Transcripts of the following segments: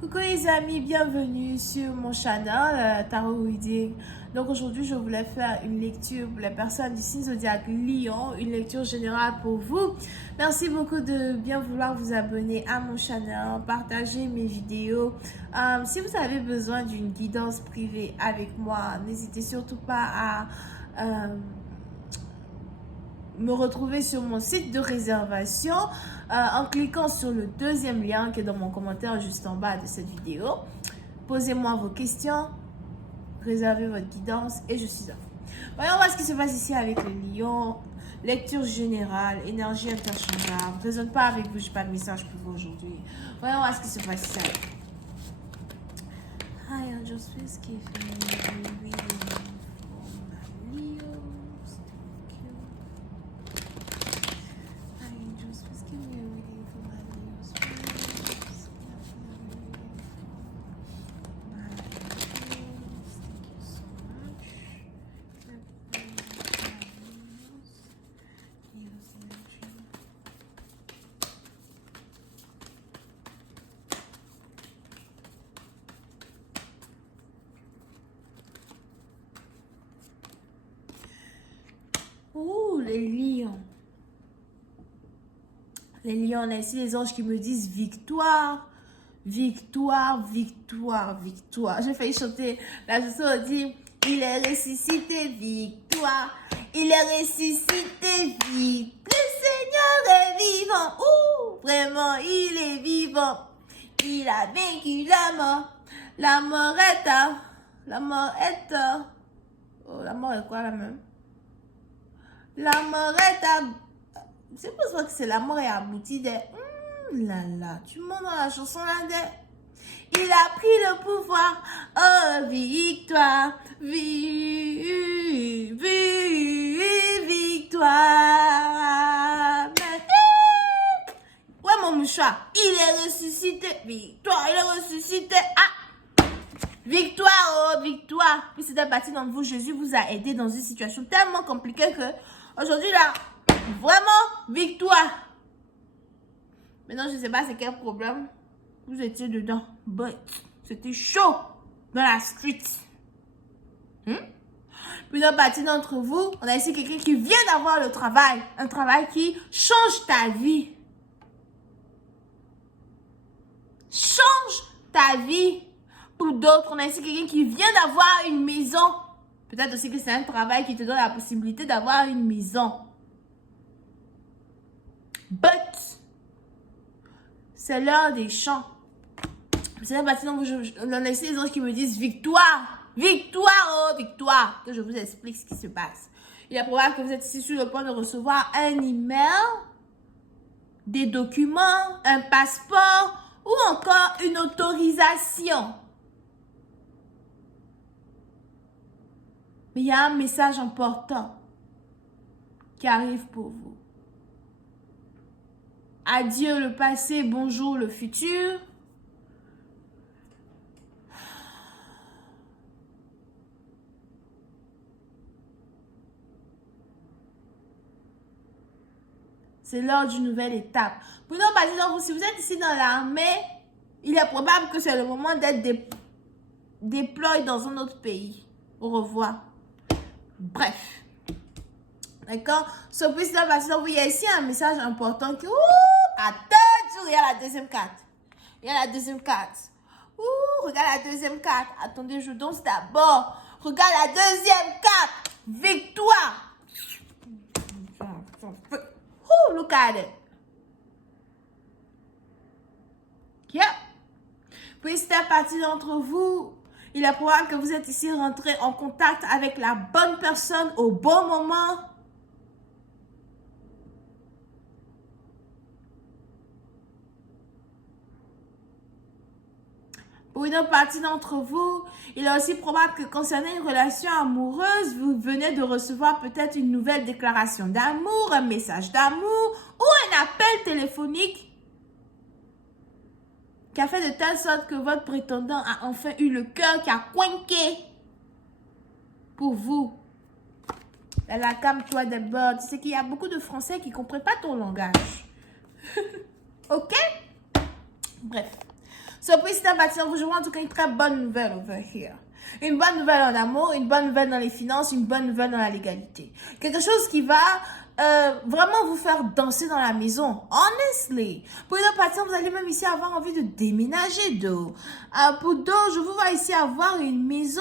Coucou les amis, bienvenue sur mon channel Tarot Reading. Donc aujourd'hui je voulais faire une lecture pour les personnes du signe zodiaque Lion, une lecture générale pour vous. Merci beaucoup de bien vouloir vous abonner à mon channel, partager mes vidéos. Si vous avez besoin d'une guidance privée avec moi, n'hésitez surtout pas à me retrouver sur mon site de réservation en cliquant sur le deuxième lien qui est dans mon commentaire juste en bas de cette vidéo. Posez-moi vos questions, réservez votre guidance et je suis à vous. Voyons voir ce qui se passe ici avec le lion. Lecture générale, énergie interchangeable. Ne résonne pas avec vous, je n'ai pas de message pour vous aujourd'hui. Voyons voir ce qui se passe ici avec vous. Hi, angels, please give me a reading for my Leos. Thank you. Hi, angels, please give me a reading for my Leos. Please give me a reading for my Leos. Thank you so much. Leos energy. Ouh, les lions. Les lions, on a ici les anges qui me disent victoire, victoire, victoire, victoire. J'ai failli chanter la chanson, on dit il est ressuscité, victoire. Il est ressuscité, victoire. Le Seigneur est vivant. Ouh, vraiment, il est vivant. Il a vaincu la mort. La mort est à. La mort est à. Oh, la mort est quoi la même? La mort est à... C'est pour ça que c'est la mort est aboutie des... là là, tu montes dans la chanson là des... Il a pris le pouvoir. Oh, victoire. Victoire. Ouais, mon mouchoir. Il est ressuscité. Victoire, il est ressuscité. Ah! Victoire, oh, victoire. Puis c'est parti dans vous. Jésus vous a aidé dans une situation tellement compliquée que... Aujourd'hui, là, vraiment, victoire. Maintenant, je ne sais pas c'est quel problème. Vous étiez dedans. But, c'était chaud dans la street. Puis, dans partie d'entre vous, on a ici quelqu'un qui vient d'avoir le travail. Un travail qui change ta vie. Change ta vie. Pour d'autres, on a ici quelqu'un qui vient d'avoir une maison. Peut-être aussi que c'est un travail qui te donne la possibilité d'avoir une maison. But, c'est l'heure des chants. C'est la partie dont on a ici les anges qui me disent victoire, victoire, oh victoire. Que je vous explique ce qui se passe. Il est probable que vous êtes ici sur le point de recevoir un email, des documents, un passeport ou encore une autorisation. Mais il y a un message important qui arrive pour vous. Adieu le passé, bonjour le futur. C'est l'heure d'une nouvelle étape. Pour nous, par exemple, si vous êtes ici dans l'armée, il est probable que c'est le moment d'être déployé dans un autre pays. Au revoir. Bref. D'accord? So, puis là, parce que il y a ici un message important qui... Attends, il y a la deuxième carte. Il y a la deuxième carte. Regarde la deuxième carte. Attendez, je danse d'abord. Regarde la deuxième carte. Victoire. Look at it. Yep. Puis c'est partie d'entre vous. Il est probable que vous êtes ici rentré en contact avec la bonne personne au bon moment. Pour une autre partie d'entre vous, il est aussi probable que concernant une relation amoureuse, vous venez de recevoir peut-être une nouvelle déclaration d'amour, un message d'amour ou un appel téléphonique qui a fait de telle sorte que votre prétendant a enfin eu le cœur qui a coinqué pour vous. La calme-toi d'abord. Tu sais qu'il y a beaucoup de Français qui ne comprennent pas ton langage. Ok? Bref. Surprise, c'est un bâtiment. Je vois en tout cas une très bonne nouvelle over here. Une bonne nouvelle en amour, une bonne nouvelle dans les finances, une bonne nouvelle dans la légalité. Quelque chose qui va vraiment vous faire danser dans la maison. Honestly. Pour une autre partie, vous allez même ici avoir envie de déménager d'eau. Pour d'autres, je vous vois ici avoir une maison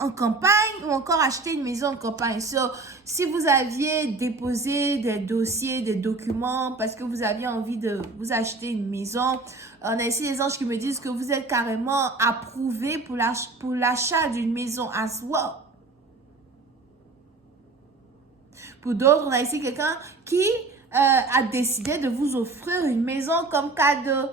en campagne ou encore acheter une maison en campagne. So, si vous aviez déposé des dossiers, des documents parce que vous aviez envie de vous acheter une maison, on a ici les anges qui me disent que vous êtes carrément approuvé pour l'achat d'une maison as well. Pour d'autres, on a ici quelqu'un qui a décidé de vous offrir une maison comme cadeau.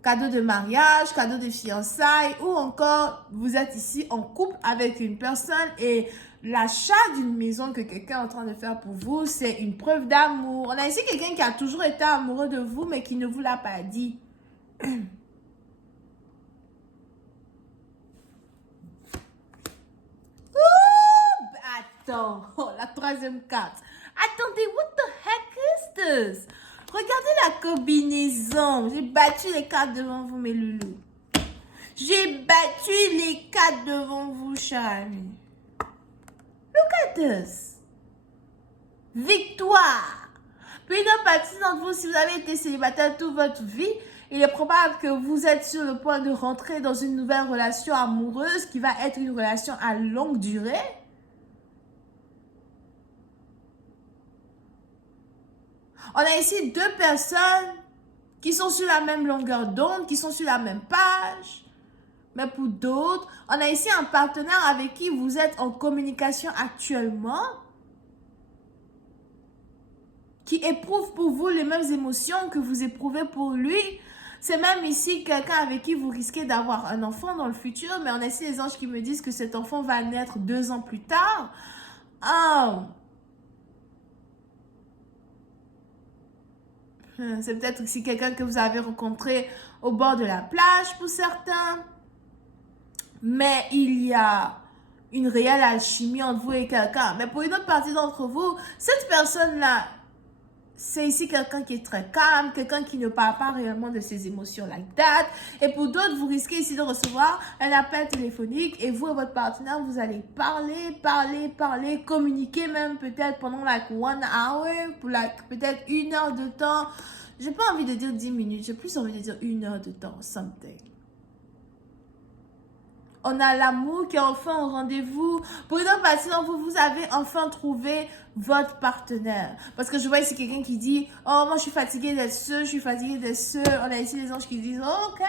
Cadeau de mariage, cadeau de fiançailles ou encore vous êtes ici en couple avec une personne et l'achat d'une maison que quelqu'un est en train de faire pour vous, c'est une preuve d'amour. On a ici quelqu'un qui a toujours été amoureux de vous mais qui ne vous l'a pas dit. Attends, oh, la troisième carte. Attendez, what the heck is this? Regardez la combinaison. J'ai battu les cartes devant vous, mes loulous. J'ai battu les cartes devant vous, chers amis. Look at this. Victoire. Puis une partie d'entre vous, si vous avez été célibataire toute votre vie, il est probable que vous êtes sur le point de rentrer dans une nouvelle relation amoureuse qui va être une relation à longue durée. On a ici deux personnes qui sont sur la même longueur d'onde, qui sont sur la même page. Mais pour d'autres, on a ici un partenaire avec qui vous êtes en communication actuellement, qui éprouve pour vous les mêmes émotions que vous éprouvez pour lui. C'est même ici quelqu'un avec qui vous risquez d'avoir un enfant dans le futur, mais on a ici les anges qui me disent que cet enfant va naître 2 ans plus tard. C'est peut-être aussi quelqu'un que vous avez rencontré au bord de la plage pour certains. Mais il y a une réelle alchimie entre vous et quelqu'un. Mais pour une autre partie d'entre vous, cette personne-là, c'est ici quelqu'un qui est très calme, quelqu'un qui ne parle pas réellement de ses émotions like that. Et pour d'autres, vous risquez ici de recevoir un appel téléphonique et vous et votre partenaire, vous allez parler, communiquer même peut-être pendant like 1 hour, pour like peut-être 1 heure de temps. J'ai pas envie de dire 10 minutes, j'ai plus envie de dire 1 heure de temps, something. On a l'amour qui est enfin au rendez-vous. Pour une autre partie d'entre vous, vous avez enfin trouvé votre partenaire. Parce que je vois ici quelqu'un qui dit, oh, moi je suis fatiguée d'être seule, je suis fatiguée d'être seule. On a ici les anges qui disent, oh, ok.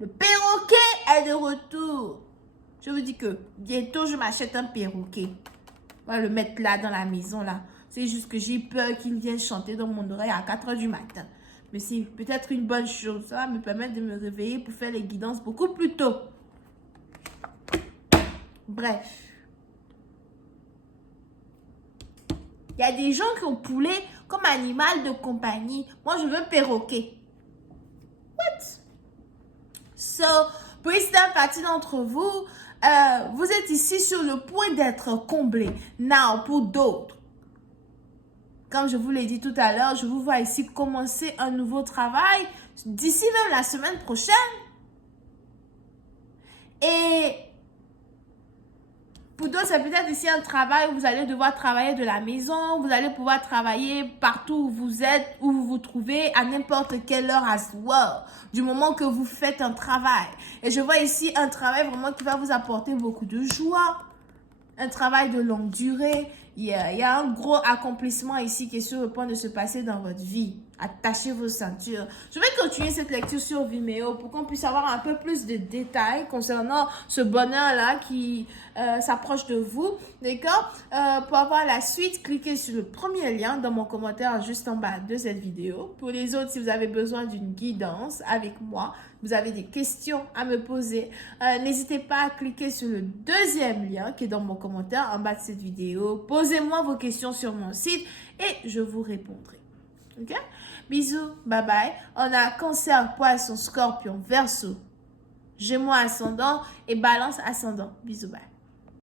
Le perroquet est de retour. Je vous dis que bientôt je m'achète un perroquet. On va le mettre là dans la maison là. C'est juste que j'ai peur qu'il vienne chanter dans mon oreille à 4 h du matin. Mais c'est peut-être une bonne chose. Ça va me permettre de me réveiller pour faire les guidances beaucoup plus tôt. Bref. Il y a des gens qui ont poulet comme animal de compagnie. Moi, je veux perroquet. What? So, pour une certaine partie d'entre vous, vous êtes ici sur le point d'être comblé. Now, pour d'autres, comme je vous l'ai dit tout à l'heure, je vous vois ici commencer un nouveau travail d'ici même la semaine prochaine. Et pour d'autres, c'est peut-être ici un travail où vous allez devoir travailler de la maison. Vous allez pouvoir travailler partout où vous êtes, où vous vous trouvez, à n'importe quelle heure as well. Du moment que vous faites un travail. Et je vois ici un travail vraiment qui va vous apporter beaucoup de joie. Un travail de longue durée. Il y a un gros accomplissement ici qui est sur le point de se passer dans votre vie. Attachez vos ceintures. Je vais continuer cette lecture sur Vimeo pour qu'on puisse avoir un peu plus de détails concernant ce bonheur-là qui s'approche de vous. D'accord? Pour avoir la suite, cliquez sur le premier lien dans mon commentaire juste en bas de cette vidéo. Pour les autres, si vous avez besoin d'une guidance avec moi, vous avez des questions à me poser, n'hésitez pas à cliquer sur le deuxième lien qui est dans mon commentaire en bas de cette vidéo. Posez-moi vos questions sur mon site et je vous répondrai. Ok? Bisous, bye bye. On a Cancer, Poisson, Scorpion, Verseau, Gémeaux ascendant et Balance ascendant. Bisous, bye.